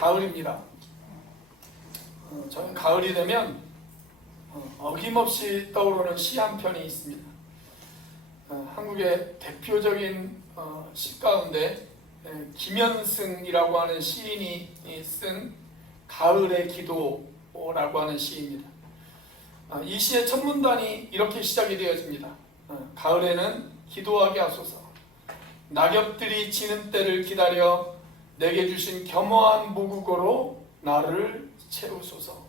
가을입니다. 저는 가을이 되면 어김없이 떠오르는 시 한 편이 있습니다. 한국의 대표적인 시 가운데 김현승이라고 하는 시인이 쓴 가을의 기도라고 하는 시입니다. 이 시의 첫 문단이 이렇게 시작이 되어집니다. 가을에는 기도하게 하소서. 낙엽들이 지는 때를 기다려 내게 주신 겸허한 모국어로 나를 채우소서.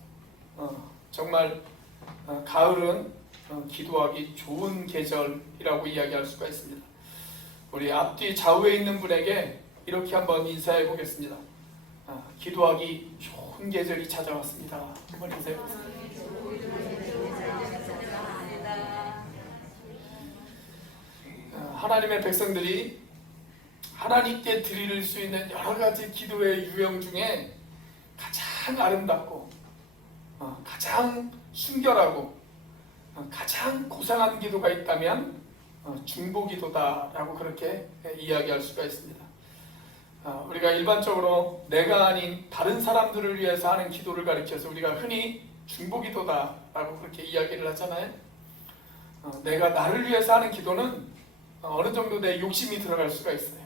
정말 가을은 기도하기 좋은 계절이라고 이야기할 수가 있습니다. 우리 앞뒤 좌우에 있는 분에게 이렇게 한번 인사해 보겠습니다. 기도하기 좋은 계절이 찾아왔습니다. 한번 인사해 보겠습니다. 하나님의 백성들이 하나님께 드릴 수 있는 여러 가지 기도의 유형 중에 가장 아름답고 가장 순결하고 가장 고상한 기도가 있다면 중보기도다라고 그렇게 이야기할 수가 있습니다. 우리가 일반적으로 내가 아닌 다른 사람들을 위해서 하는 기도를 가리켜서 우리가 흔히 중보기도다라고 그렇게 이야기를 하잖아요. 내가 나를 위해서 하는 기도는 어느 정도 내 욕심이 들어갈 수가 있어요.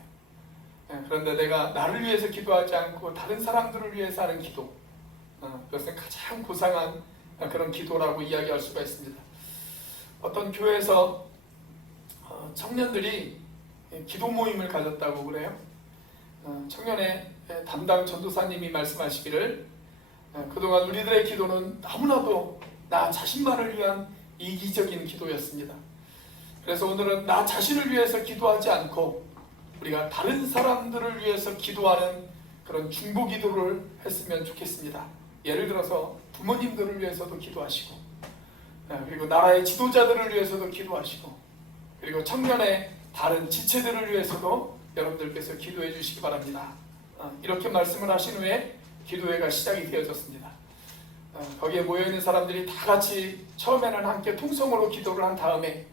그런데 내가 나를 위해서 기도하지 않고 다른 사람들을 위해서 하는 기도, 그것은 가장 고상한 그런 기도라고 이야기할 수가 있습니다. 어떤 교회에서 청년들이 기도 모임을 가졌다고 그래요. 청년의 담당 전도사님이 말씀하시기를 그동안 우리들의 기도는 너무나도 나 자신만을 위한 이기적인 기도였습니다. 그래서 오늘은 나 자신을 위해서 기도하지 않고 우리가 다른 사람들을 위해서 기도하는 그런 중보 기도를 했으면 좋겠습니다. 예를 들어서 부모님들을 위해서도 기도하시고, 그리고 나라의 지도자들을 위해서도 기도하시고, 그리고 청년의 다른 지체들을 위해서도 여러분들께서 기도해 주시기 바랍니다. 이렇게 말씀을 하신 후에 기도회가 시작이 되어졌습니다. 거기에 모여있는 사람들이 다 같이 처음에는 함께 통성으로 기도를 한 다음에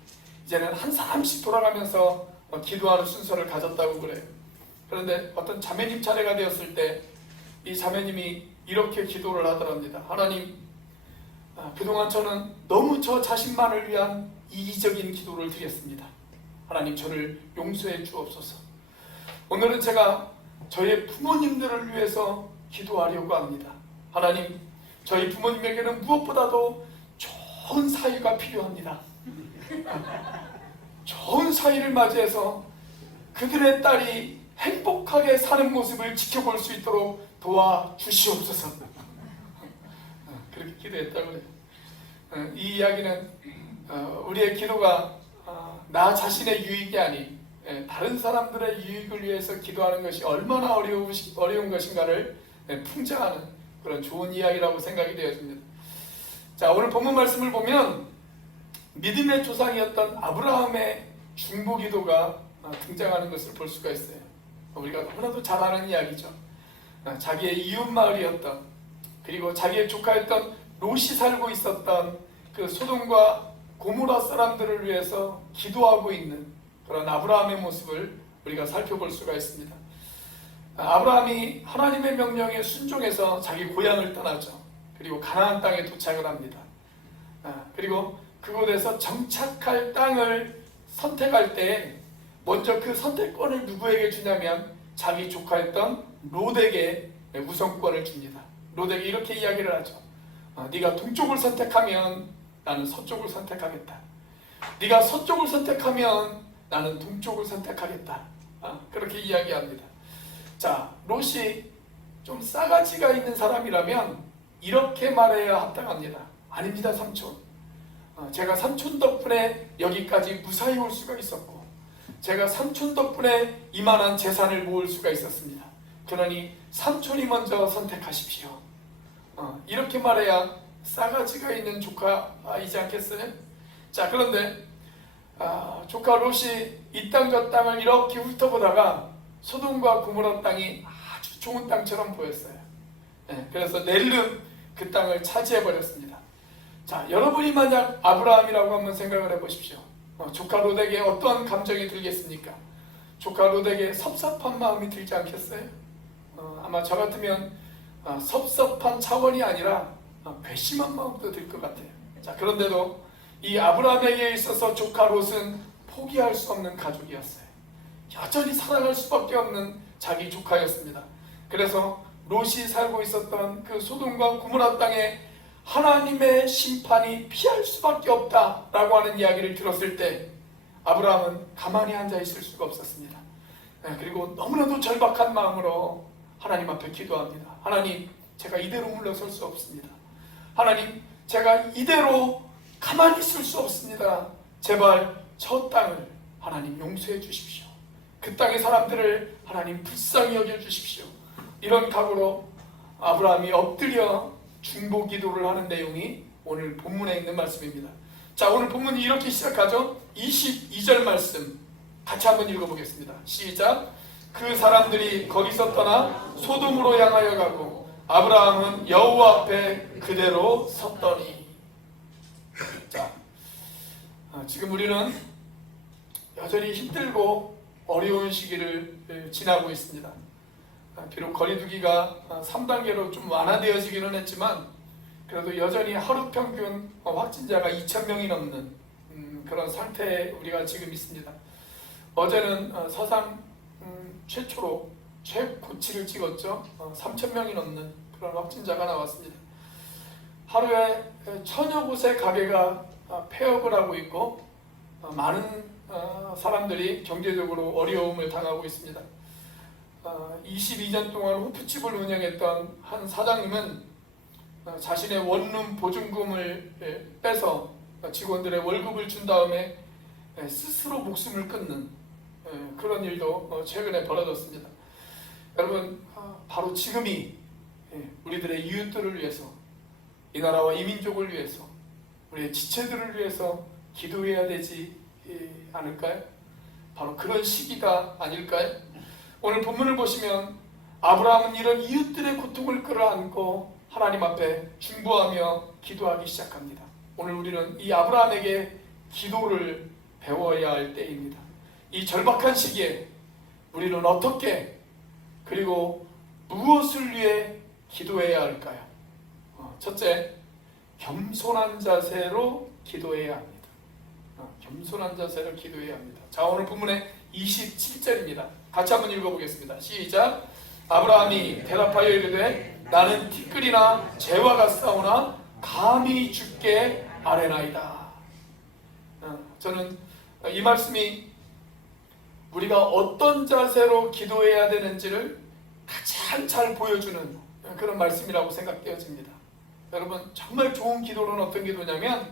이제는 한 사람씩 돌아가면서 기도하는 순서를 가졌다고 그래요. 그런데 어떤 자매님 차례가 되었을 때 이 자매님이 이렇게 기도를 하더랍니다. 하나님, 그동안 저는 너무 저 자신만을 위한 이기적인 기도를 드렸습니다. 하나님, 저를 용서해 주옵소서. 오늘은 제가 저희 부모님들을 위해서 기도하려고 합니다. 하나님, 저희 부모님에게는 무엇보다도 좋은 사위가 필요합니다. 좋은 사위를 맞이해서 그들의 딸이 행복하게 사는 모습을 지켜볼 수 있도록 도와주시옵소서. 그렇게 기도했다고 해요. 이 이야기는 우리의 기도가 나 자신의 유익이 아닌 다른 사람들의 유익을 위해서 기도하는 것이 얼마나 어려운 것인가를 풍자하는 그런 좋은 이야기라고 생각이 되어집니다. 자, 오늘 본문 말씀을 보면 믿음의 조상이었던 아브라함의 중보기도가 등장하는 것을 볼 수가 있어요. 우리가 너무나도 잘 아는 이야기죠. 자기의 이웃마을이었던, 그리고 자기의 조카였던 롯이 살고 있었던 그 소돔과 고모라 사람들을 위해서 기도하고 있는 그런 아브라함의 모습을 우리가 살펴볼 수가 있습니다. 아브라함이 하나님의 명령에 순종해서 자기 고향을 떠나죠. 그리고 가나안 땅에 도착을 합니다. 그리고 그곳에서 정착할 땅을 선택할 때 먼저 그 선택권을 누구에게 주냐면 자기 조카였던 롯에게 우선권을 줍니다. 롯에게 이렇게 이야기를 하죠. 네가 동쪽을 선택하면 나는 서쪽을 선택하겠다. 네가 서쪽을 선택하면 나는 동쪽을 선택하겠다. 그렇게 이야기합니다. 자, 롯이 좀 싸가지가 있는 사람이라면 이렇게 말해야 합당합니다. 아닙니다, 삼촌. 제가 삼촌 덕분에 여기까지 무사히 올 수가 있었고, 제가 삼촌 덕분에 이만한 재산을 모을 수가 있었습니다. 그러니 삼촌이 먼저 선택하십시오. 이렇게 말해야 싸가지가 있는 조카이지 않겠어요? 자, 그런데 조카 롯이 이 땅 저 땅을 이렇게 훑어보다가 소돔과 고모라 땅이 아주 좋은 땅처럼 보였어요. 그래서 낼름 그 땅을 차지해버렸습니다. 자, 여러분이 만약 아브라함이라고 한번 생각을 해보십시오. 조카 롯에게 어떠한 감정이 들겠습니까? 조카 롯에게 섭섭한 마음이 들지 않겠어요? 아마 저 같으면 섭섭한 차원이 아니라 괘씸한 마음도 들 것 같아요. 자, 그런데도 이 아브라함에게 있어서 조카 롯은 포기할 수 없는 가족이었어요. 여전히 사랑할 수밖에 없는 자기 조카였습니다. 그래서 롯이 살고 있었던 그 소돔과 고모라 땅에 하나님의 심판이 피할 수밖에 없다라고 하는 이야기를 들었을 때 아브라함은 가만히 앉아 있을 수가 없었습니다. 그리고 너무나도 절박한 마음으로 하나님 앞에 기도합니다. 하나님, 제가 이대로 물러설 수 없습니다. 하나님, 제가 이대로 가만히 있을 수 없습니다. 제발 저 땅을 하나님 용서해 주십시오. 그 땅의 사람들을 하나님 불쌍히 여겨 주십시오. 이런 각오로 아브라함이 엎드려 중보 기도를 하는 내용이 오늘 본문에 있는 말씀입니다. 자, 오늘 본문이 이렇게 시작하죠. 22절 말씀 같이 한번 읽어보겠습니다. 시작. 그 사람들이 거기서 떠나 소돔으로 향하여 가고 아브라함은 여호와 앞에 그대로 섰더니. 자, 지금 우리는 여전히 힘들고 어려운 시기를 지나고 있습니다. 비록 거리두기가 3단계로 좀 완화되어지기는 했지만 그래도 여전히 하루 평균 확진자가 2,000명이 넘는 그런 상태에 우리가 지금 있습니다. 어제는 사상 최초로 최고치를 찍었죠. 3,000명이 넘는 그런 확진자가 나왔습니다. 하루에 1,000여 곳의 가게가 폐업을 하고 있고 많은 사람들이 경제적으로 어려움을 당하고 있습니다. 22년 동안 호프집을 운영했던 한 사장님은 자신의 원룸 보증금을 빼서 직원들의 월급을 준 다음에 스스로 목숨을 끊는 그런 일도 최근에 벌어졌습니다. 여러분, 바로 지금이 우리들의 이웃들을 위해서, 이 나라와 이 민족을 위해서, 우리의 지체들을 위해서 기도해야 되지 않을까요? 바로 그런 시기가 아닐까요? 오늘 본문을 보시면 아브라함은 이런 이웃들의 고통을 끌어안고 하나님 앞에 중보하며 기도하기 시작합니다. 오늘 우리는 이 아브라함에게 기도를 배워야 할 때입니다. 이 절박한 시기에 우리는 어떻게 그리고 무엇을 위해 기도해야 할까요? 첫째, 겸손한 자세로 기도해야 합니다. 겸손한 자세로 기도해야 합니다. 자, 오늘 본문의 27절입니다. 같이 한번 읽어보겠습니다. 시작. 아브라함이 대답하여 이르되 나는 티끌이나 재와 같사오나 감히 주께 아뢰나이다. 저는 이 말씀이 우리가 어떤 자세로 기도해야 되는지를 가장 잘 보여주는 그런 말씀이라고 생각되어집니다. 여러분, 정말 좋은 기도는 어떤 기도냐면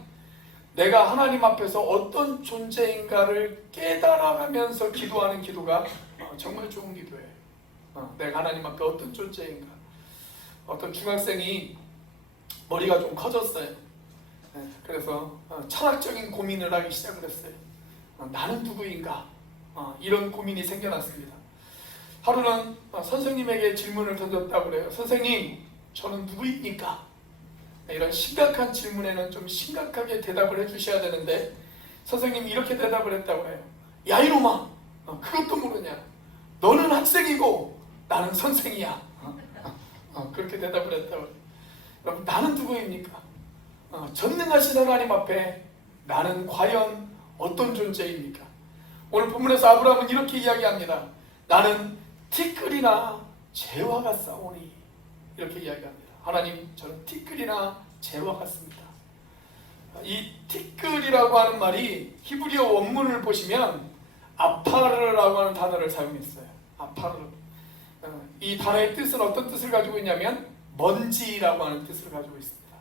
내가 하나님 앞에서 어떤 존재인가를 깨달아가면서 기도하는 기도가 정말 좋은 기도예요. 내가 하나님 앞에 어떤 존재인가. 어떤 중학생이 머리가 좀 커졌어요. 그래서 철학적인 고민을 하기 시작을 했어요. 나는 누구인가? 이런 고민이 생겨났습니다. 하루는 선생님에게 질문을 던졌다고 그래요. 선생님, 저는 누구입니까? 이런 심각한 질문에는 좀 심각하게 대답을 해주셔야 되는데 선생님이 이렇게 대답을 했다고 해요. 야 이놈아, 그것도 모르냐? 너는 학생이고 나는 선생이야. 그렇게 대답을 했다고 해요. 그럼 나는 누구입니까? 전능하신 하나님 앞에 나는 과연 어떤 존재입니까? 오늘 본문에서 아브라함은 이렇게 이야기합니다. 나는 티끌이나 재와 같사오니. 이렇게 이야기합니다. 하나님, 저는 티끌이나 재와 같습니다. 이 티끌이라고 하는 말이 히브리어 원문을 보시면 아파르라고 하는 단어를 사용했어요. 아파르. 이 단어의 뜻은 어떤 뜻을 가지고 있냐면 먼지라고 하는 뜻을 가지고 있습니다.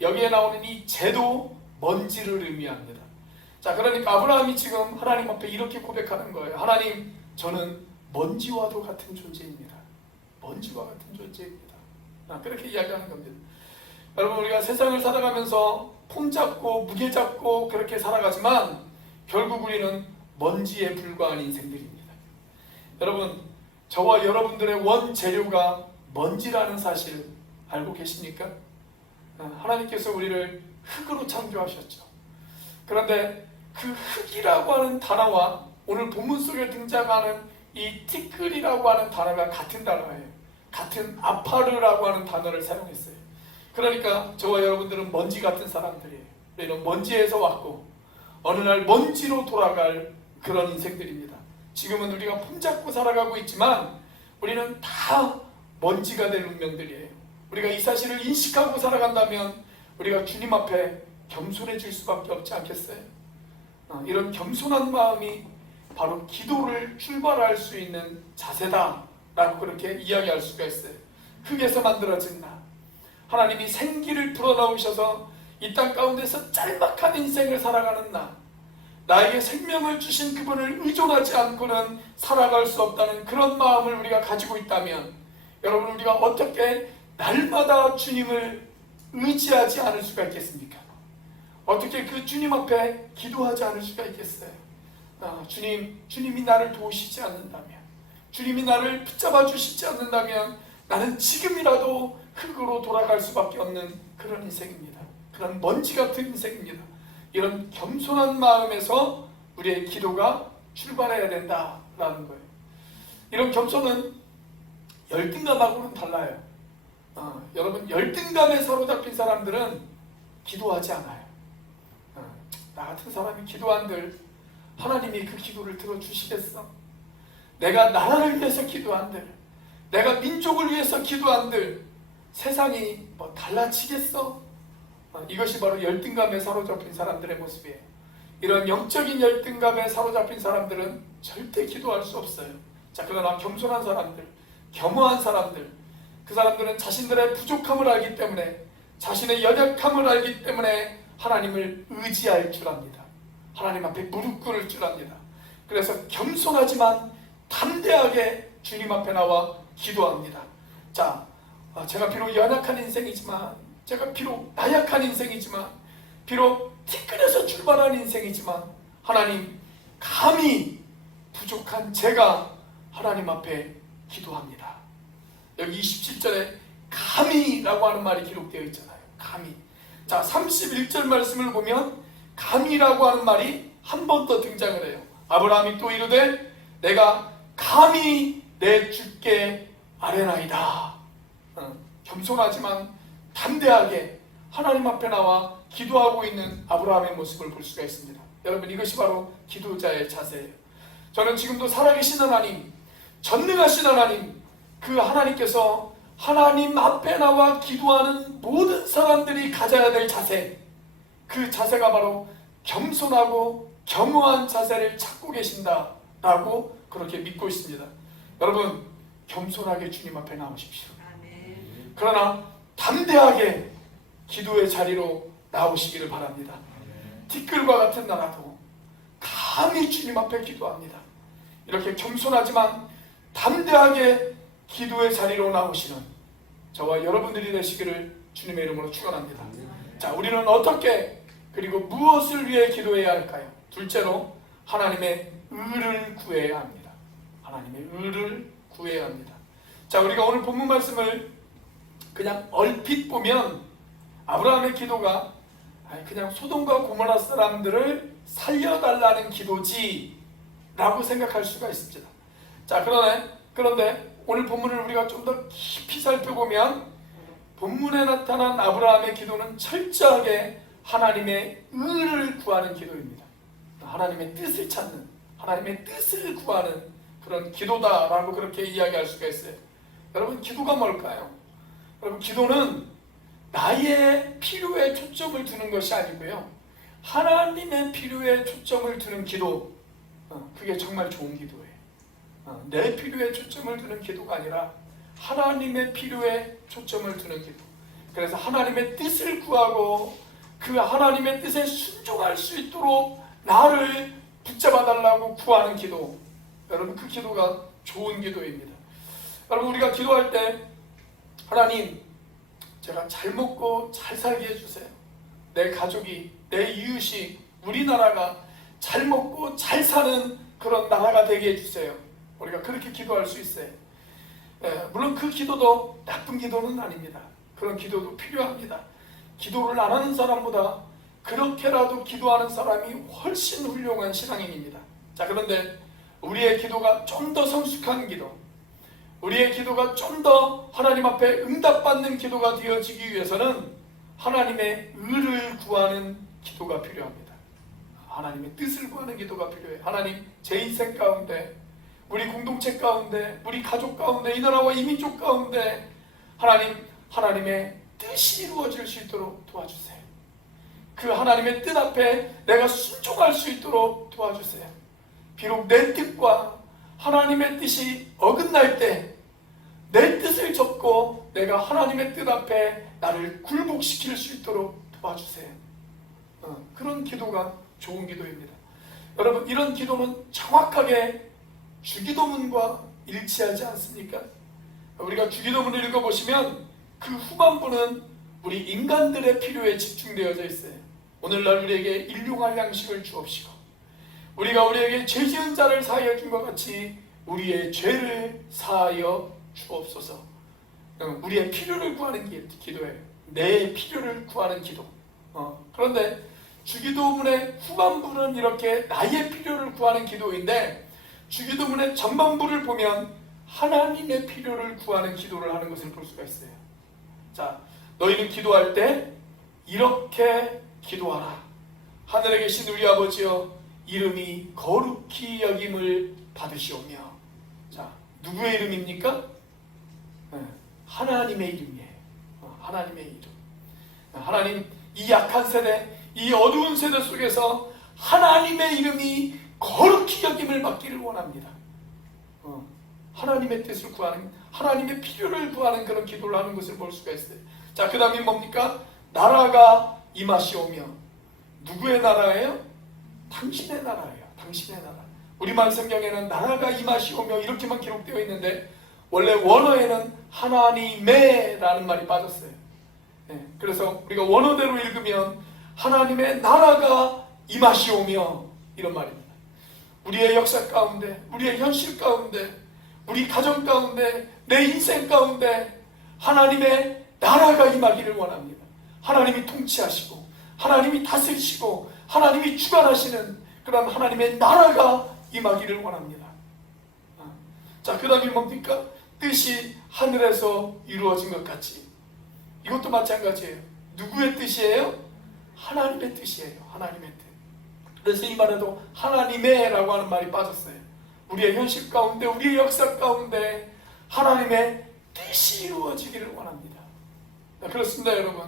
여기에 나오는 이 재도 먼지를 의미합니다. 자, 그러니까 아브라함이 지금 하나님 앞에 이렇게 고백하는 거예요. 하나님, 저는 먼지와도 같은 존재입니다. 먼지와 같은 존재입니다. 그렇게 이야기하는 겁니다. 여러분, 우리가 세상을 살아가면서 폼 잡고 무게 잡고 그렇게 살아가지만 결국 우리는 먼지에 불과한 인생들입니다. 여러분, 저와 여러분들의 원재료가 먼지라는 사실 알고 계십니까? 하나님께서 우리를 흙으로 창조하셨죠. 그런데 그 흙이라고 하는 단어와 오늘 본문 속에 등장하는 이 티끌이라고 하는 단어가 같은 단어예요. 같은 아파르라고 하는 단어를 사용했어요. 그러니까 저와 여러분들은 먼지 같은 사람들이에요. 우리는 먼지에서 왔고 어느 날 먼지로 돌아갈 그런 인생들입니다. 지금은 우리가 품잡고 살아가고 있지만 우리는 다 먼지가 될 운명들이에요. 우리가 이 사실을 인식하고 살아간다면 우리가 주님 앞에 겸손해질 수밖에 없지 않겠어요? 이런 겸손한 마음이 바로 기도를 출발할 수 있는 자세다라고 그렇게 이야기할 수가 있어요. 흙에서 만들어진 나, 하나님이 생기를 불어넣으셔서 이 땅 가운데서 짤막한 인생을 살아가는 나, 나에게 생명을 주신 그분을 의존하지 않고는 살아갈 수 없다는 그런 마음을 우리가 가지고 있다면 여러분, 우리가 어떻게 날마다 주님을 의지하지 않을 수가 있겠습니까? 어떻게 그 주님 앞에 기도하지 않을 수가 있겠어요? 주님이 나를 도우시지 않는다면, 주님이 나를 붙잡아 주시지 않는다면 나는 지금이라도 흙으로 돌아갈 수밖에 없는 그런 인생입니다. 그런 먼지 같은 인생입니다. 이런 겸손한 마음에서 우리의 기도가 출발해야 된다라는 거예요. 이런 겸손은 열등감하고는 달라요. 여러분, 열등감에 사로잡힌 사람들은 기도하지 않아요. 나 같은 사람이 기도한들 하나님이 그 기도를 들어주시겠어? 내가 나라를 위해서 기도한들, 내가 민족을 위해서 기도한들 세상이 뭐 달라지겠어? 이것이 바로 열등감에 사로잡힌 사람들의 모습이에요. 이런 영적인 열등감에 사로잡힌 사람들은 절대 기도할 수 없어요. 자, 그러나 겸손한 사람들, 겸허한 사람들, 그 사람들은 자신들의 부족함을 알기 때문에, 자신의 연약함을 알기 때문에 하나님을 의지할 줄 압니다. 하나님 앞에 무릎 꿇을 줄 압니다. 그래서 겸손하지만 담대하게 주님 앞에 나와 기도합니다. 자, 제가 비록 연약한 인생이지만, 제가 비록 나약한 인생이지만, 비록 티끌에서 출발한 인생이지만, 하나님, 감히 부족한 제가 하나님 앞에 기도합니다. 여기 27절에 감히라고 하는 말이 기록되어 있잖아요. 감히. 자, 31절 말씀을 보면 감히라고 하는 말이 한 번 더 등장을 해요. 아브라함이 또 이르되 내가 감히 내 주께 아뢰나이다. 겸손하지만 담대하게 하나님 앞에 나와 기도하고 있는 아브라함의 모습을 볼 수가 있습니다. 여러분, 이것이 바로 기도자의 자세예요. 저는 지금도 살아계신 하나님, 전능하신 하나님, 그 하나님께서 하나님 앞에 나와 기도하는 모든 사람들이 가져야 될 자세, 그 자세가 바로 겸손하고 겸허한 자세를 찾고 계신다라고 그렇게 믿고 있습니다. 여러분, 겸손하게 주님 앞에 나오십시오. 그러나 담대하게 기도의 자리로 나오시기를 바랍니다. 티끌과 같은 나라도 감히 주님 앞에 기도합니다. 이렇게 겸손하지만 담대하게 기도의 자리로 나오시는 저와 여러분들이 되시기를 주님의 이름으로 축원합니다. 자, 우리는 어떻게, 그리고 무엇을 위해 기도해야 할까요? 둘째로 하나님의 의를 구해야 합니다. 하나님의 의를 구해야 합니다. 자, 우리가 오늘 본문 말씀을 그냥 얼핏 보면 아브라함의 기도가 그냥 소돔과 고모라 사람들을 살려달라는 기도지 라고 생각할 수가 있습니다. 자, 그런데 오늘 본문을 우리가 좀 더 깊이 살펴보면 본문에 나타난 아브라함의 기도는 철저하게 하나님의 의를 구하는 기도입니다. 하나님의 뜻을 찾는, 하나님의 뜻을 구하는 그런 기도다라고 그렇게 이야기할 수가 있어요. 여러분, 기도가 뭘까요? 여러분, 기도는 나의 필요에 초점을 두는 것이 아니고요, 하나님의 필요에 초점을 두는 기도, 그게 정말 좋은 기도예요. 내 필요에 초점을 두는 기도가 아니라 하나님의 필요에 초점을 두는 기도. 그래서 하나님의 뜻을 구하고 그 하나님의 뜻에 순종할 수 있도록 나를 붙잡아 달라고 구하는 기도. 여러분, 그 기도가 좋은 기도입니다. 여러분, 우리가 기도할 때 하나님, 제가 잘 먹고 잘 살게 해주세요. 내 가족이, 내 이웃이, 우리나라가 잘 먹고 잘 사는 그런 나라가 되게 해주세요. 우리가 그렇게 기도할 수 있어요. 물론 그 기도도 나쁜 기도는 아닙니다. 그런 기도도 필요합니다. 기도를 안 하는 사람보다 그렇게라도 기도하는 사람이 훨씬 훌륭한 신앙인입니다. 자, 그런데 우리의 기도가 좀 더 성숙한 기도, 우리의 기도가 좀 더 하나님 앞에 응답받는 기도가 되어지기 위해서는 하나님의 의를 구하는 기도가 필요합니다. 하나님의 뜻을 구하는 기도가 필요해요. 하나님, 제 인생 가운데, 우리 공동체 가운데, 우리 가족 가운데, 이 나라와 이 민족 가운데 하나님의 뜻이 이루어질 수 있도록 도와주세요. 그 하나님의 뜻 앞에 내가 순종할 수 있도록 도와주세요. 비록 내 뜻과 하나님의 뜻이 어긋날 때 내 뜻을 접고 내가 하나님의 뜻 앞에 나를 굴복시킬 수 있도록 도와주세요. 그런 기도가 좋은 기도입니다. 여러분, 이런 기도는 정확하게 주기도문과 일치하지 않습니까? 우리가 주기도문을 읽어보시면 그 후반부는 우리 인간들의 필요에 집중되어져 있어요. 오늘날 우리에게 일용할 양식을 주옵시고, 우리가 우리에게 죄 지은 자를 사하여 준 것 같이 우리의 죄를 사하여 주옵소서. 우리의 필요를 구하는 기도예요. 내 필요를 구하는 기도. 그런데 주기도문의 후반부는 이렇게 나의 필요를 구하는 기도인데, 주기도문의 전반부를 보면 하나님의 필요를 구하는 기도를 하는 것을 볼 수가 있어요. 자, 너희는 기도할 때 이렇게 기도하라. 하늘에 계신 우리 아버지여, 이름이 거룩히 여김을 받으시오며. 자, 누구의 이름입니까? 하나님의 이름이에요. 하나님의 이름. 하나님, 이 약한 세대, 이 어두운 세대 속에서 하나님의 이름이 거룩히 여김을 받기를 원합니다. 하나님의 뜻을 구하는, 하나님의 필요를 구하는 그런 기도를 하는 것을 볼 수가 있어요. 자, 그 다음에 뭡니까? 나라가 임하시오며. 누구의 나라예요? 당신의 나라예요. 당신의 나라. 우리말 성경에는 나라가 임하시오며 이렇게만 기록되어 있는데, 원래 원어에는 하나님의 라는 말이 빠졌어요. 그래서 우리가 원어대로 읽으면 하나님의 나라가 임하시오며 이런 말입니다. 우리의 역사 가운데, 우리의 현실 가운데, 우리 가정 가운데, 내 인생 가운데 하나님의 나라가 임하기를 원합니다. 하나님이 통치하시고, 하나님이 다스리시고, 하나님이 주관하시는 그런 하나님의 나라가 임하기를 원합니다. 자, 그 다음에 뭡니까? 뜻이 하늘에서 이루어진 것 같이. 이것도 마찬가지예요. 누구의 뜻이에요? 하나님의 뜻이에요. 하나님의 뜻. 그래서 이 말에도 하나님의 라고 하는 말이 빠졌어요. 우리의 현실 가운데, 우리의 역사 가운데 하나님의 뜻이 이루어지기를 원합니다. 그렇습니다, 여러분.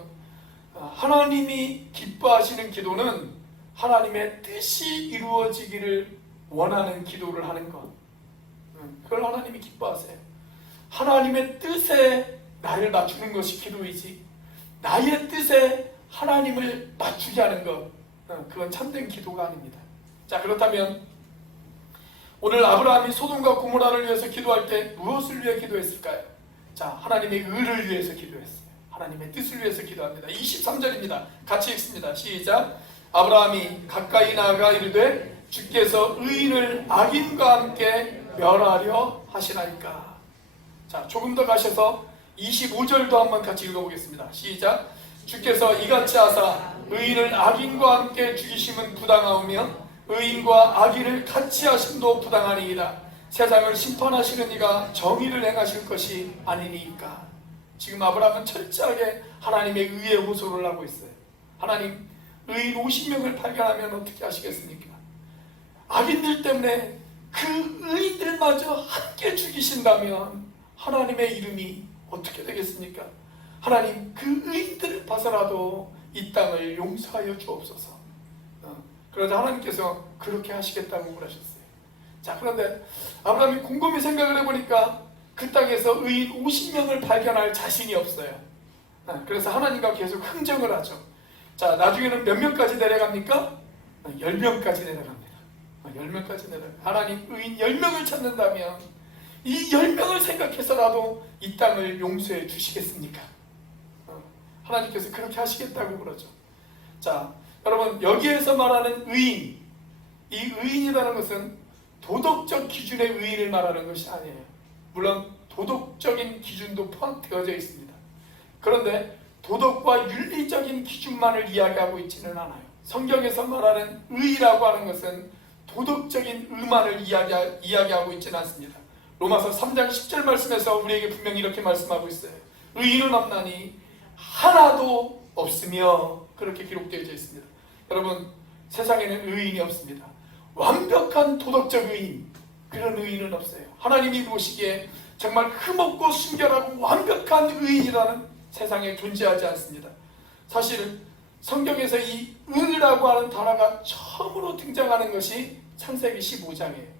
하나님이 기뻐하시는 기도는 하나님의 뜻이 이루어지기를 원하는 기도를 하는 것. 그걸 하나님이 기뻐하세요. 하나님의 뜻에 나를 맞추는 것이 기도이지, 나의 뜻에 하나님을 맞추게 하는 것, 그건 참된 기도가 아닙니다. 자, 그렇다면 오늘 아브라함이 소돔과 고모라를 위해서 기도할 때 무엇을 위해 기도했을까요? 자, 하나님의 의를 위해서 기도했어요. 하나님의 뜻을 위해서 기도합니다. 23절입니다. 같이 읽습니다. 시작. 아브라함이 가까이 나아가 이르되 주께서 의인을 악인과 함께 멸하려 하시나이까. 자, 조금 더 가셔서 25절도 한번 같이 읽어보겠습니다. 시작. 주께서 이같이 하사 의인을 악인과 함께 죽이심은 부당하오며 의인과 악인을 같이 하심도 부당하니이다. 세상을 심판하시는 이가 정의를 행하실 것이 아니니까. 지금 아브라함은 철저하게 하나님의 의에 호소를 하고 있어요. 하나님, 의인 50명을 발견하면 어떻게 하시겠습니까? 악인들 때문에 그 의인들마저 함께 죽이신다면 하나님의 이름이 어떻게 되겠습니까? 하나님, 그 의인들을 봐서라도 이 땅을 용서하여 주옵소서. 그러자 하나님께서 그렇게 하시겠다고 그러셨어요. 자, 그런데 아브라함이 곰곰이 생각을 해보니까 그 땅에서 의인 50명을 발견할 자신이 없어요. 그래서 하나님과 계속 흥정을 하죠. 자, 나중에는 몇 명까지 내려갑니까? 10명까지 내려갑니다. 10명까지 내려갑니다. 하나님, 의인 10명을 찾는다면 이 10명을 생각해서라도 이 땅을 용서해 주시겠습니까? 하나님께서 그렇게 하시겠다고 그러죠. 자, 여러분, 여기에서 말하는 의인, 이 의인이라는 것은 도덕적 기준의 의인을 말하는 것이 아니에요. 물론 도덕적인 기준도 포함되어져 있습니다. 그런데 도덕과 윤리적인 기준만을 이야기하고 있지는 않아요. 성경에서 말하는 의라고 하는 것은 도덕적인 의만을 이야기하고 있지는 않습니다. 로마서 3장 10절 말씀에서 우리에게 분명히 이렇게 말씀하고 있어요. 의인은 없나니 하나도 없으며, 그렇게 기록되어져 있습니다. 여러분, 세상에는 의인이 없습니다. 완벽한 도덕적 의인, 그런 의인은 없어요. 하나님이 보시기에 정말 흠없고 순결하고 완벽한 의인이라는 세상에 존재하지 않습니다. 사실 성경에서 이 의라고 하는 단어가 처음으로 등장하는 것이 창세기 15장이에요.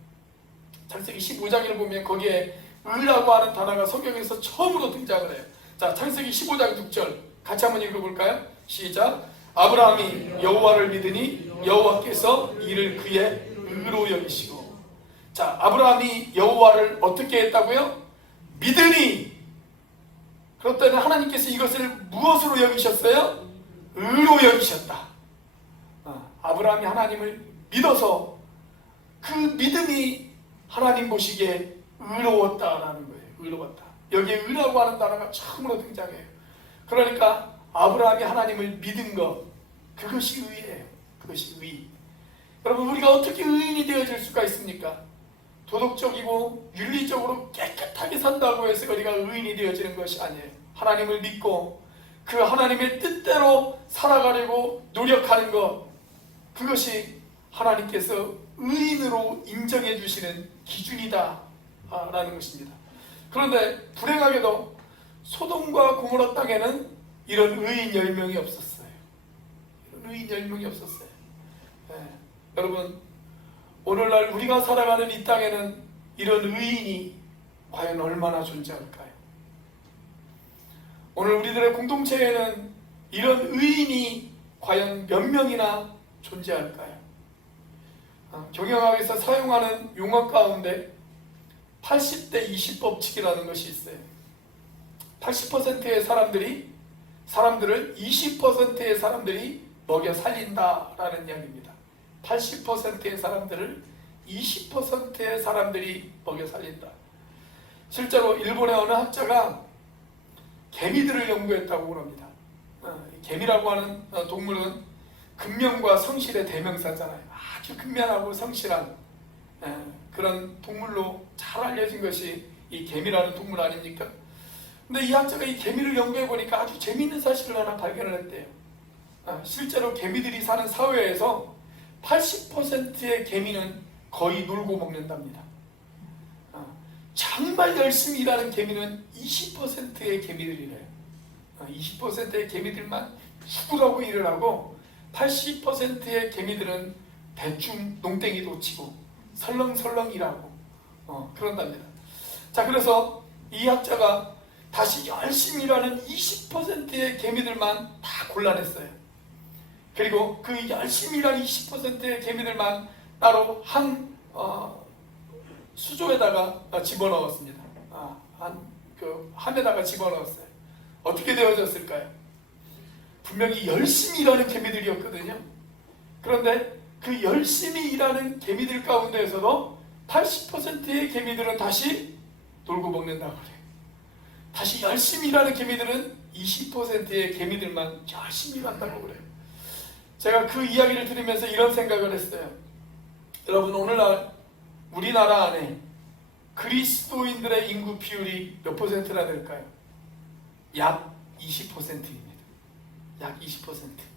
창세기 15장을 보면 거기에 의라고 하는 단어가 성경에서 처음으로 등장을 해요. 자, 창세기 15장 6절 같이 한번 읽어볼까요? 시작. 아브라함이 여호와를 믿으니 여호와께서 이를 그의 의로 여기시고. 자, 아브라함이 여호와를 어떻게 했다고요? 믿으니. 그렇다면 하나님께서 이것을 무엇으로 여기셨어요? 의로 여기셨다. 아브라함이 하나님을 믿어서 그 믿음이 하나님 보시기에 의로웠다라는 거예요. 의로웠다. 여기에 의라고 하는 단어가 처음으로 등장해요. 그러니까 아브라함이 하나님을 믿은 것, 그것이 의예요. 그것이 의. 여러분, 우리가 어떻게 의인이 되어질 수가 있습니까? 도덕적이고 윤리적으로 깨끗하게 산다고 해서 우리가 의인이 되어지는 것이 아니에요. 하나님을 믿고 그 하나님의 뜻대로 살아가려고 노력하는 것, 그것이 하나님께서 의인으로 인정해 주시는 기준이다 라는 것입니다. 그런데 불행하게도 소돔과 고모라 땅에는 이런 의인 10명이 없었어요. 이런 의인 10명이 없었어요. 여러분, 오늘날 우리가 살아가는 이 땅에는 이런 의인이 과연 얼마나 존재할까요? 오늘 우리들의 공동체에는 이런 의인이 과연 몇 명이나 존재할까요? 경영학에서 사용하는 용어 가운데 80대 20 법칙이라는 것이 있어요. 80%의 사람들을 20%의 사람들이 먹여 살린다라는 이야기입니다. 80%의 사람들을 20%의 사람들이 먹여 살린다. 실제로 일본의 어느 학자가 개미들을 연구했다고 합니다. 개미라고 하는 동물은 근면과 성실의 대명사잖아요. 아주 근면하고 성실한 그런 동물로 잘 알려진 것이 이 개미라는 동물 아닙니까? 근데 이 학자가 이 개미를 연구해 보니까 아주 재미있는 사실을 하나 발견을 했대요. 실제로 개미들이 사는 사회에서 80%의 개미는 거의 놀고 먹는답니다. 정말 열심히 일하는 개미는 20%의 개미들이래요. 20%의 개미들만 죽으라고 일을 하고 80%의 개미들은 대충 농땡이도 치고 설렁설렁 일하고 그런답니다. 자, 그래서 이 학자가 다시 열심히 일하는 20%의 개미들만 다 골라냈어요. 그리고 그 열심히 일하는 20%의 개미들만 따로 한 수조에다가 집어넣었습니다. 함에다가 집어넣었어요. 어떻게 되어졌을까요? 분명히 열심히 일하는 개미들이었거든요. 그런데 그 열심히 일하는 개미들 가운데에서도 80%의 개미들은 다시 놀고 먹는다고 그래요. 다시 열심히 일하는 개미들은 20%의 개미들만 열심히 일한다고 그래요. 제가 그 이야기를 들으면서 이런 생각을 했어요. 여러분, 오늘날 우리나라 안에 그리스도인들의 인구 비율이 몇 퍼센트나 될까요? 약 20%입니다. 약 20%.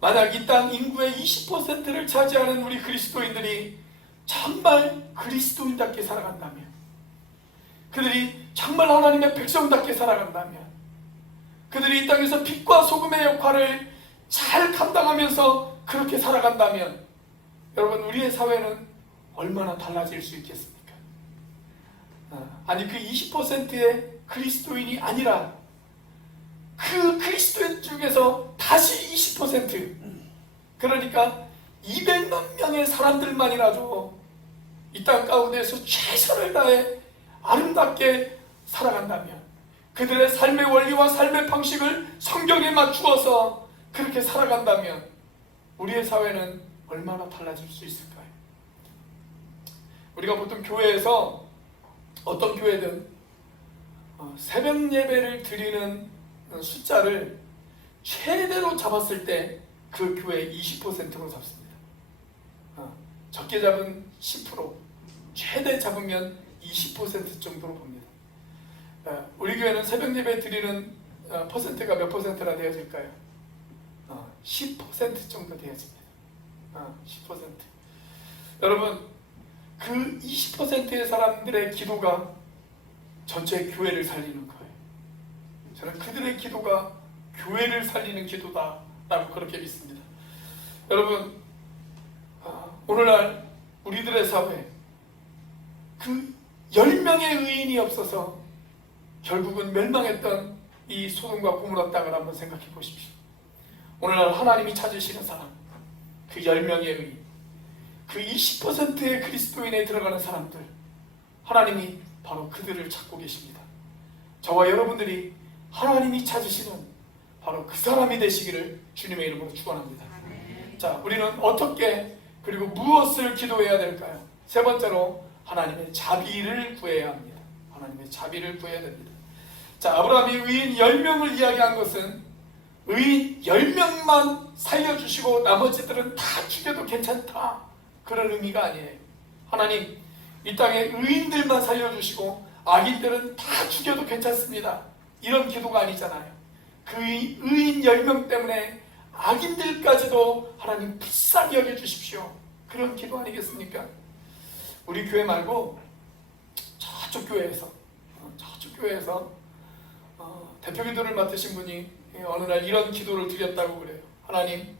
만약 이 땅 인구의 20%를 차지하는 우리 그리스도인들이 정말 그리스도인답게 살아간다면, 그들이 정말 하나님의 백성답게 살아간다면, 그들이 이 땅에서 빛과 소금의 역할을 잘 감당하면서 그렇게 살아간다면, 여러분, 우리의 사회는 얼마나 달라질 수 있겠습니까? 아니, 그 20%의 그리스도인이 아니라 그 그리스도인 중에서 다시 20%, 그러니까 200만 명의 사람들만이라도 이 땅 가운데에서 최선을 다해 아름답게 살아간다면, 그들의 삶의 원리와 삶의 방식을 성경에 맞추어서 그렇게 살아간다면 우리의 사회는 얼마나 달라질 수 있을까요? 우리가 보통 교회에서, 어떤 교회든 새벽 예배를 드리는 숫자를 최대로 잡았을 때 그 교회 20%로 잡습니다. 적게 잡은 10%, 최대 잡으면 20% 정도로 봅니다. 우리 교회는 새벽 예배 드리는 퍼센트가 몇 퍼센트나 되어질까요? 10% 정도 되어집니다. 10%. 여러분, 그 20%의 사람들의 기도가 전체 교회를 살리는 거예요. 저는 그들의 기도가 교회를 살리는 기도다라고 그렇게 믿습니다. 여러분, 오늘날 우리들의 사회, 그 10명의 의인이 없어서 결국은 멸망했던 이 소돔과 고모라 땅을 한번 생각해 보십시오. 오늘날 하나님이 찾으시는 사람, 그 10명의 의인, 그 20%의 그리스도인에 들어가는 사람들, 하나님이 바로 그들을 찾고 계십니다. 저와 여러분들이 하나님이 찾으시는 바로 그 사람이 되시기를 주님의 이름으로 축원합니다. 자, 우리는 어떻게 그리고 무엇을 기도해야 될까요? 세 번째로 하나님의 자비를 구해야 합니다. 하나님의 자비를 구해야 됩니다. 자, 아브라함이 의인 10명을 이야기한 것은 의인 10명만 살려주시고 나머지들은 다 죽여도 괜찮다, 그런 의미가 아니에요. 하나님, 이 땅에 의인들만 살려주시고 악인들은 다 죽여도 괜찮습니다, 이런 기도가 아니잖아요. 그 의인 10명 때문에 악인들까지도 하나님 불쌍히 여겨주십시오, 그런 기도 아니겠습니까? 우리 교회 말고 저쪽 교회에서 대표 기도를 맡으신 분이 어느 날 이런 기도를 드렸다고 그래요. 하나님,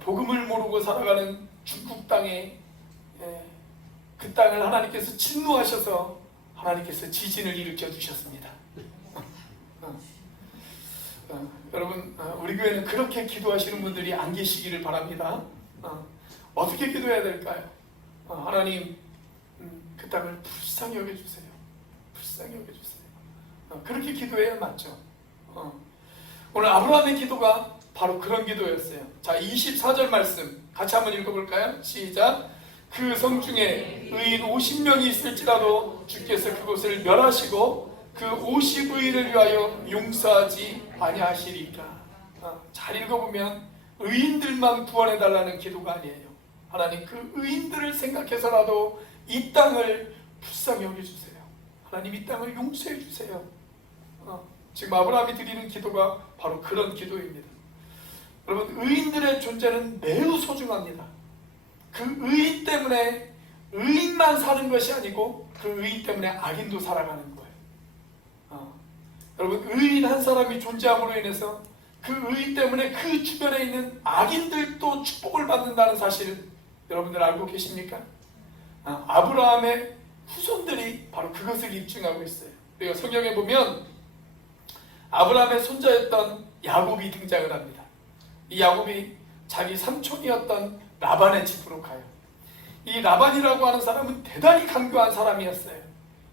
복음을 모르고 살아가는 중국 땅에 그 땅을 하나님께서 진노하셔서 하나님께서 지진을 일으켜 주셨습니다. 여러분, 우리 교회는 그렇게 기도하시는 분들이 안 계시기를 바랍니다. 어떻게 기도해야 될까요? 하나님, 그 땅을 불쌍히 여겨주세요. 불쌍히 여겨주세요. 그렇게 기도해야 맞죠. 오늘 아브라함의 기도가 바로 그런 기도였어요. 자, 24절 말씀 같이 한번 읽어볼까요? 시작. 그 성 중에 의인 50명이 있을지라도 주께서 그곳을 멸하시고 그 50의인을 위하여 용서하지 아니하시리까. 잘 읽어보면 의인들만 구원해달라는 기도가 아니에요. 하나님, 그 의인들을 생각해서라도 이 땅을 불쌍히 여겨주세요. 하나님, 이 땅을 용서해 주세요. 지금 아브라함이 드리는 기도가 바로 그런 기도입니다. 여러분, 의인들의 존재는 매우 소중합니다. 그 의인 때문에 의인만 사는 것이 아니고 그 의인 때문에 악인도 살아가는 거예요. 여러분, 의인 한 사람이 존재함으로 인해서 그 의인 때문에 그 주변에 있는 악인들도 축복을 받는다는 사실을 여러분들 알고 계십니까? 아브라함의 후손들이 바로 그것을 입증하고 있어요. 그리고 성경에 보면 아브라함의 손자였던 야곱이 등장을 합니다. 이 야곱이 자기 삼촌이었던 라반의 집으로 가요. 이 라반이라고 하는 사람은 대단히 강교한 사람이었어요.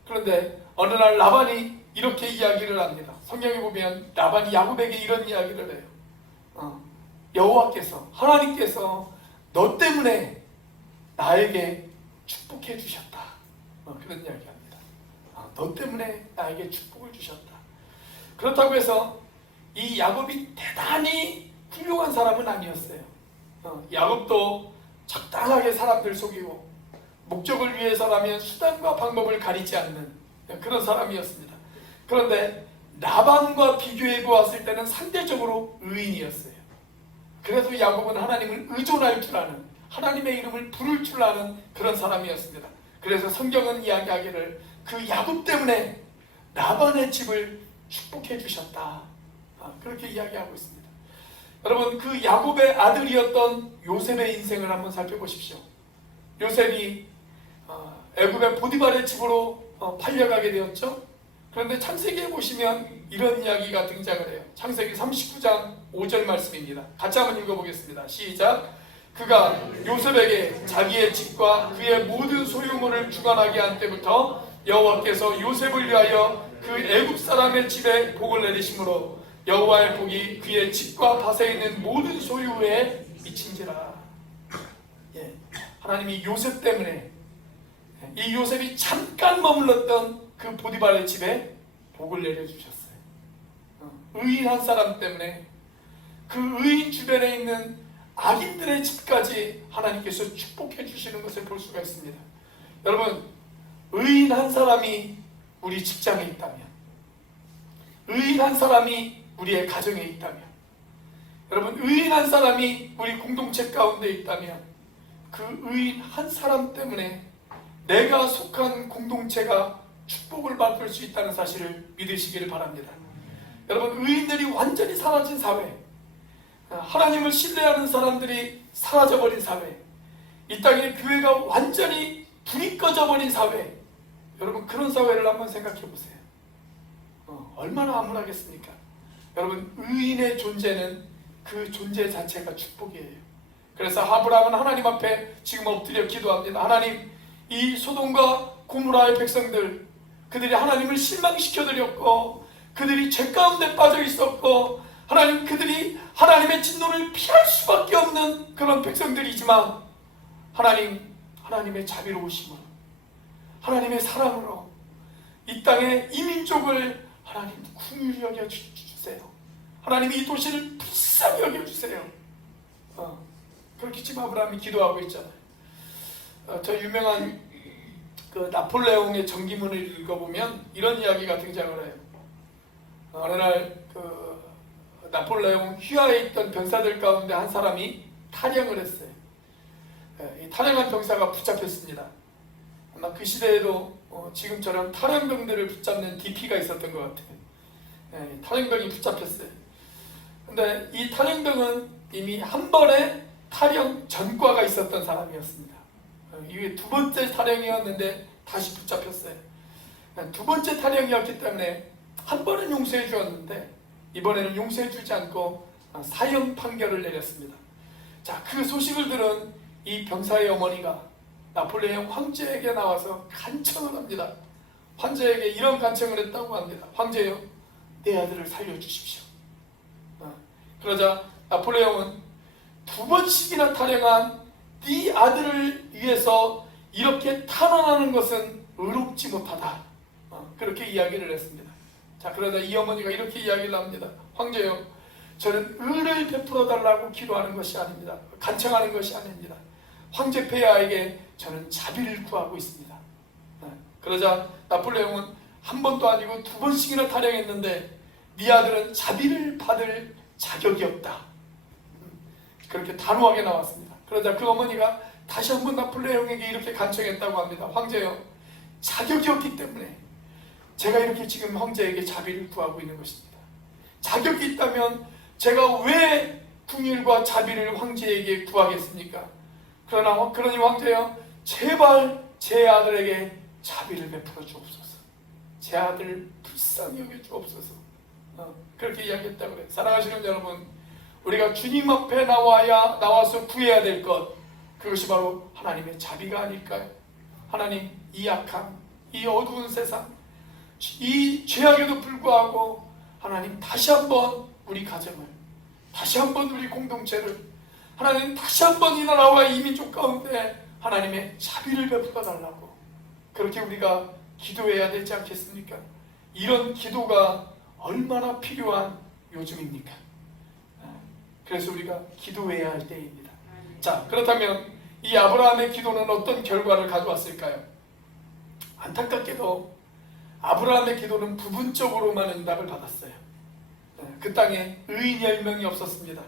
그런데 어느 날 라반이 이렇게 이야기를 합니다. 성경에 보면 라반이 야곱에게 이런 이야기를 해요. 여호와께서, 하나님께서 너 때문에 나에게 축복해 주셨다, 그런 이야기합니다. 너 때문에 나에게 축복을 주셨다. 그렇다고 해서 이 야곱이 대단히 훌륭한 사람은 아니었어요. 야곱도 적당하게 사람들 속이고 목적을 위해서라면 수단과 방법을 가리지 않는 그런 사람이었습니다. 그런데 라반과 비교해 보았을 때는 상대적으로 의인이었어요. 그래서 야곱은 하나님을 의존할 줄 아는, 하나님의 이름을 부를 줄 아는 그런 사람이었습니다. 그래서 성경은 이야기하기를 그 야곱 때문에 라반의 집을 축복해 주셨다, 그렇게 이야기하고 있습니다. 여러분, 그 야곱의 아들이었던 요셉의 인생을 한번 살펴보십시오. 요셉이 애굽의 보디발의 집으로 팔려가게 되었죠. 그런데 창세기에 보시면 이런 이야기가 등장을 해요. 창세기 39장 5절 말씀입니다. 같이 한번 읽어보겠습니다. 시작. 그가 요셉에게 자기의 집과 그의 모든 소유물을 주관하게 한 때부터 여호와께서 요셉을 위하여 그 애굽 사람의 집에 복을 내리심으로 여호와의 복이 그의 집과 밭에 있는 모든 소유에 미친지라. 하나님이 요셉 때문에, 이 요셉이 잠깐 머물렀던 그 보디발의 집에 복을 내려주셨어요. 의인 한 사람 때문에 그 의인 주변에 있는 악인들의 집까지 하나님께서 축복해 주시는 것을 볼 수가 있습니다. 여러분, 의인 한 사람이 우리 직장에 있다면, 의인 한 사람이 우리의 가정에 있다면, 여러분 의인 한 사람이 우리 공동체 가운데 있다면 그 의인 한 사람 때문에 내가 속한 공동체가 축복을 받을 수 있다는 사실을 믿으시기를 바랍니다. 여러분 의인들이 완전히 사라진 사회, 하나님을 신뢰하는 사람들이 사라져버린 사회, 이 땅에 교회가 완전히 불이 꺼져버린 사회, 여러분 그런 사회를 한번 생각해 보세요. 얼마나 암울하겠습니까? 여러분 의인의 존재는 그 존재 자체가 축복이에요. 그래서 아브라함은 하나님 앞에 지금 엎드려 기도합니다. 하나님, 이 소돔과 고모라의 백성들, 그들이 하나님을 실망시켜드렸고 그들이 죄 가운데 빠져 있었고 하나님, 그들이 하나님의 진노를 피할 수밖에 없는 그런 백성들이지만 하나님, 하나님의 자비로우심으로, 하나님의 사랑으로 이 땅의 이 민족을 하나님 긍휼히 여겨주세요. 하나님 이 도시를 불쌍히 여겨주세요. 그렇게 지금 아브라함이 기도하고 있잖아요. 저 유명한 그 나폴레옹의 전기문을 읽어보면 이런 이야기가 등장을 해요. 어느 날 그 나폴레옹 휘하에 있던 병사들 가운데 한 사람이 탈영을 했어요. 이 탈영한 병사가 붙잡혔습니다. 아마 그 시대에도 지금처럼 탈영병들을 붙잡는 DP가 있었던 것 같아요. 탈영병이 붙잡혔어요. 근데 이 탈영병은 이미 한 번에 탈영 전과가 있었던 사람이었습니다. 이게 두 번째 탈영이었는데 다시 붙잡혔어요. 두 번째 탈영이었기 때문에 한 번은 용서해 주었는데 이번에는 용서해 주지 않고 사형 판결을 내렸습니다. 자, 그 소식을 들은 이 병사의 어머니가 나폴레옹 황제에게 나와서 간청을 합니다. 황제에게 이런 간청을 했다고 합니다. 황제요, 내 아들을 살려주십시오. 그러자 나폴레옹은 두 번씩이나 탈영한 네 아들을 위해서 이렇게 탄원하는 것은 의롭지 못하다, 그렇게 이야기를 했습니다. 자, 그러자 이 어머니가 이렇게 이야기를 합니다. 황제요, 저는 의를 베풀어 달라고 기도하는 것이 아닙니다. 간청하는 것이 아닙니다. 황제 폐하에게 저는 자비를 구하고 있습니다. 그러자 나폴레옹은 한 번도 아니고 두 번씩이나 탈영했는데 네 아들은 자비를 받을 자격이 없다, 그렇게 단호하게 나왔습니다. 그러자 그 어머니가 다시 한번 나폴레옹에게 이렇게 간청했다고 합니다. 황제요, 자격이 없기 때문에 제가 이렇게 지금 황제에게 자비를 구하고 있는 것입니다. 자격이 있다면 제가 왜 긍휼과 자비를 황제에게 구하겠습니까? 그러니 황제요, 제발 제 아들에게 자비를 베풀어 주옵소서. 제 아들을 불쌍히 여겨 주옵소서. 그렇게 이야기했다고 그래요. 사랑하시는 여러분, 우리가 주님 앞에 나와서 구해야 될 것, 그것이 바로 하나님의 자비가 아닐까요? 하나님, 이 약한, 이 어두운 세상, 이 죄악에도 불구하고 하나님 다시 한번 우리 가정을, 다시 한번 우리 공동체를, 하나님 다시 한번 이 나라와 이 민족 가운데 하나님의 자비를 베풀어 달라고, 그렇게 우리가 기도해야 되지 않겠습니까? 이런 기도가 얼마나 필요한 요즘입니까? 그래서 우리가 기도해야 할 때입니다. 자, 그렇다면 이 아브라함의 기도는 어떤 결과를 가져왔을까요? 안타깝게도 아브라함의 기도는 부분적으로만 응답을 받았어요. 그 땅에 의인 10명이 없었습니다.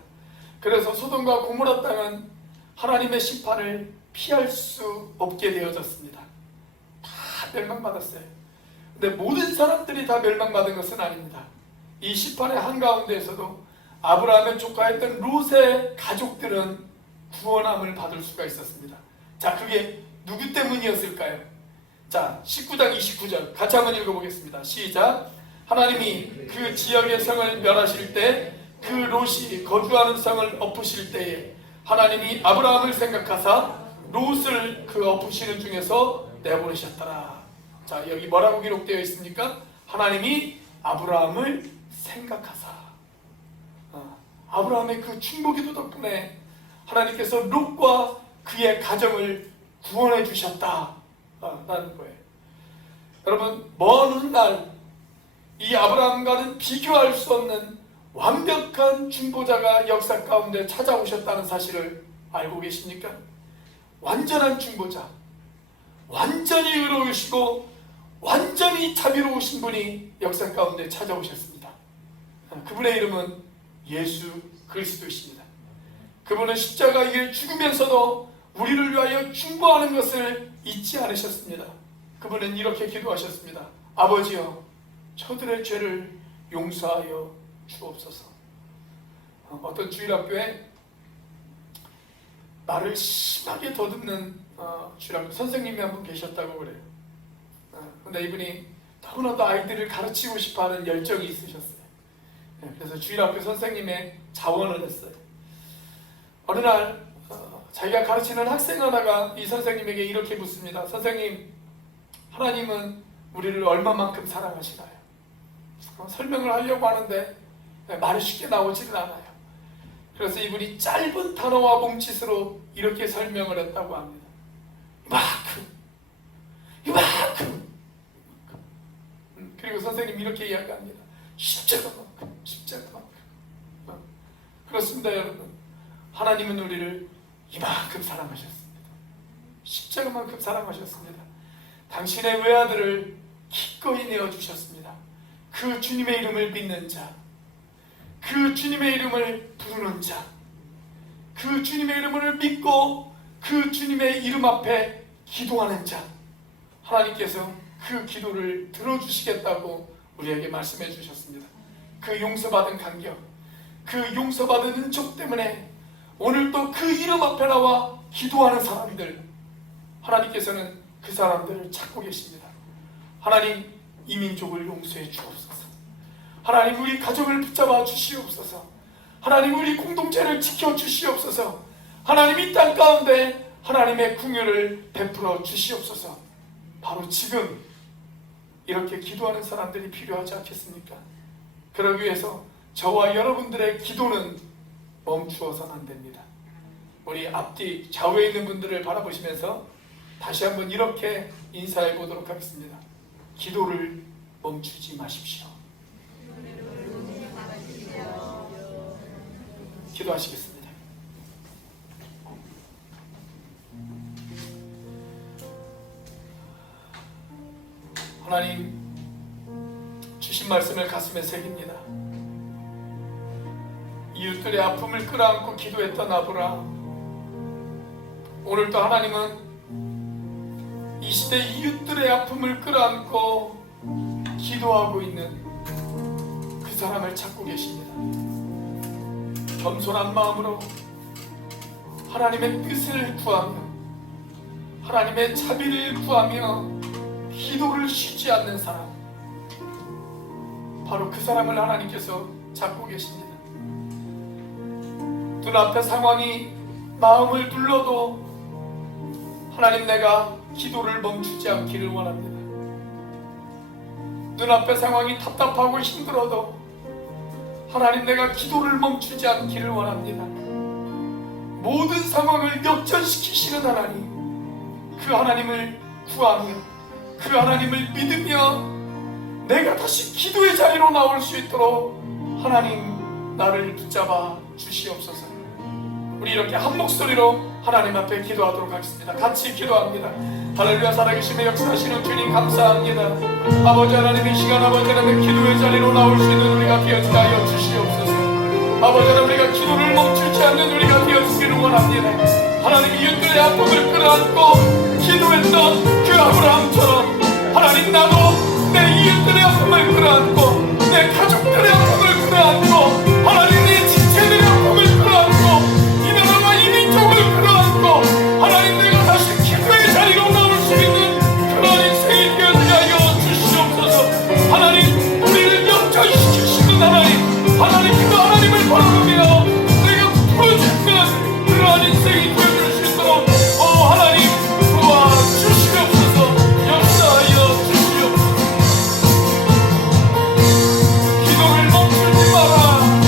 그래서 소돔과 고모라 땅은 하나님의 심판을 피할 수 없게 되어졌습니다. 다 멸망받았어요. 근데 모든 사람들이 다 멸망받은 것은 아닙니다. 이 심판의 한가운데에서도 아브라함의 조카였던 롯의 가족들은 구원함을 받을 수가 있었습니다. 자, 그게 누구 때문이었을까요? 자, 19장 29절 같이 한번 읽어보겠습니다. 시작. 하나님이 그 지역의 성을 멸하실 때 그 롯이 거주하는 성을 엎으실 때에 하나님이 아브라함을 생각하사 롯을 그 엎으시는 중에서 내보내셨더라. 자, 여기 뭐라고 기록되어 있습니까? 하나님이 아브라함을 생각하사, 아브라함의 그 충복기도 덕분에 하나님께서 롯과 그의 가정을 구원해 주셨다 라는 거예요. 여러분, 먼 훗날 이 아브라함과는 비교할 수 없는 완벽한 중보자가 역사 가운데 찾아오셨다는 사실을 알고 계십니까? 완전한 중보자, 완전히 의로우시고 완전히 자비로우신 분이 역사 가운데 찾아오셨습니다. 그분의 이름은 예수 그리스도이십니다. 그분은 십자가 위에 죽으면서도 우리를 위하여 중보하는 것을 잊지 않으셨습니다. 그분은 이렇게 기도하셨습니다. 아버지여, 저들의 죄를 용서하여 주옵소서. 어떤 주일학교에 말을 심하게 더듬는 주일학교 선생님이 한 분 계셨다고 그래요. 근데 이분이 너무나도 아이들을 가르치고 싶어하는 열정이 있으셨어요. 그래서 주일학교 선생님의 자원을 했어요. 어느 날 자기가 가르치는 학생 하나가 이 선생님에게 이렇게 묻습니다. 선생님, 하나님은 우리를 얼마만큼 사랑하시나요? 설명을 하려고 하는데 말이 쉽게 나오지는 않아요. 그래서 이분이 짧은 단어와 몸짓으로 이렇게 설명을 했다고 합니다. 이만큼. 그리고 선생님이 이렇게 이야기합니다. 십자가만큼. 그렇습니다, 여러분. 하나님은 우리를 이만큼 사랑하셨습니다. 십자가만큼 사랑하셨습니다. 당신의 외아들을 기꺼이 내어주셨습니다. 그 주님의 이름을 믿는 자, 그 주님의 이름을 부르는 자, 그 주님의 이름을 믿고 그 주님의 이름 앞에 기도하는 자, 하나님께서 그 기도를 들어주시겠다고 우리에게 말씀해 주셨습니다. 그 용서받은 간격, 그 용서받은 은총 때문에 오늘도 그 이름 앞에 나와 기도하는 사람들, 하나님께서는 그 사람들을 찾고 계십니다. 하나님, 이 민족을 용서해 주옵소서. 하나님, 우리 가정을 붙잡아 주시옵소서. 하나님, 우리 공동체를 지켜 주시옵소서. 하나님, 이 땅 가운데 하나님의 긍휼을 베풀어 주시옵소서. 바로 지금 이렇게 기도하는 사람들이 필요하지 않겠습니까? 그러기 위해서 저와 여러분들의 기도는 멈추어서는 안 됩니다. 우리 앞뒤 좌우에 있는 분들을 바라보시면서 다시 한번 이렇게 인사해 보도록 하겠습니다. 기도를 멈추지 마십시오. 기도하시겠습니다. 하나님, 주신 말씀을 가슴에 새깁니다. 이웃들의 아픔을 끌어안고 기도했던 아브라함, 오늘도 하나님은 이 시대 이웃들의 아픔을 끌어안고 기도하고 있는 그 사람을 찾고 계십니다. 겸손한 마음으로 하나님의 뜻을 구하며 하나님의 자비를 구하며 기도를 쉬지 않는 사람, 바로 그 사람을 하나님께서 찾고 계십니다. 눈앞의 상황이 마음을 눌러도 하나님, 내가 기도를 멈추지 않기를 원합니다. 눈앞의 상황이 답답하고 힘들어도 하나님, 내가 기도를 멈추지 않기를 원합니다. 모든 상황을 역전시키시는 하나님, 그 하나님을 구하며 그 하나님을 믿으며 내가 다시 기도의 자리로 나올 수 있도록 하나님, 나를 붙잡아 주시옵소서. 우리 이렇게 한 목소리로 하나님 앞에 기도하도록 하겠습니다. 같이 기도합니다. 할렐루야. 살아계심에 역사하시는 주님 감사합니다. 아버지 하나님, 이 시간 아버지 하나님 기도의 자리로 나올 수 있는 우리가 되어지게 하여 주시옵소서. 아버지 하나님, 우리가 기도를 멈추지 않는 우리가 되어지기를 원합니다. 하나님, 이웃들의 아픔을 끌어안고 기도했던 그 아브라함처럼 하나님, 나도 내 이웃들의 아픔을 끌어안고 내 가족들의 아픔을 끌어안고 하나님, 내 지체들의 아픔을 끌어안고 이 나라와 이 민족을 끌어안고 하나님, 내가 다시 기도의 자리로 나올 수 있는 그런 인생이 되어지게 하여 주시옵소서. 하나님, 우리를 역전시키시는 하나님, 하나님, 그 하나님을 바라보며 내가 부어주는 그러한 인생이 되어줄 수 있도록 하나님 도와주시옵소서. 역사하여 주시옵소서. 기도를 멈추지 마라.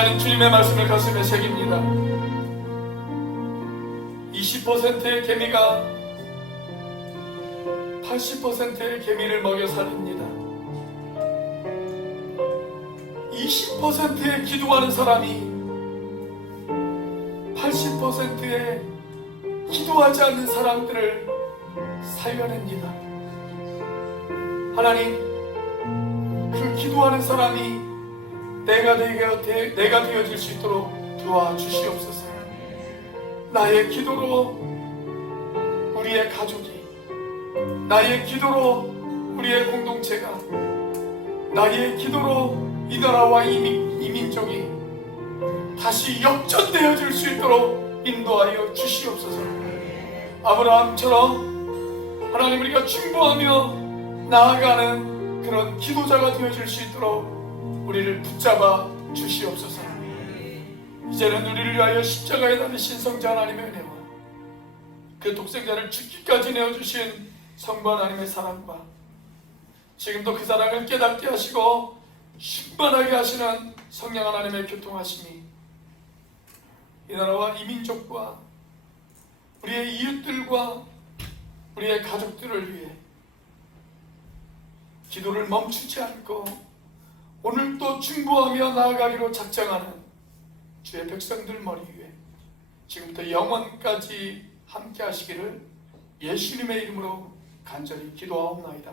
하나님 주님의 말씀을 가슴에 새깁니다. 20%의 개미가 80%의 개미를 먹여 살립니다. 20%의 기도하는 사람이 80%의 기도하지 않는 사람들을 살려냅니다. 하나님, 그 기도하는 사람이 내가 되어질 수 있도록 도와주시옵소서. 나의 기도로 우리의 가족이, 나의 기도로 우리의 공동체가, 나의 기도로 이 나라와 이 민족이 다시 역전되어질 수 있도록 인도하여 주시옵소서. 아브라함처럼 하나님, 우리가 충고하며 나아가는 그런 기도자가 되어질 수 있도록 우리를 붙잡아 주시옵소서. 이제는 우리를 위하여 십자가에 달리신 성자 하나님의 은혜와 그 독생자를 죽기까지 내어주신 성부 하나님의 사랑과 지금도 그 사랑을 깨닫게 하시고 충만하게 하시는 성령 하나님의 교통하심이 이 나라와 이 민족과 우리의 이웃들과 우리의 가족들을 위해 기도를 멈추지 않고 오늘도 충고하며 나아가기로 작정하는 주의 백성들 머리 위에 지금부터 영원까지 함께 하시기를 예수님의 이름으로 간절히 기도하옵나이다.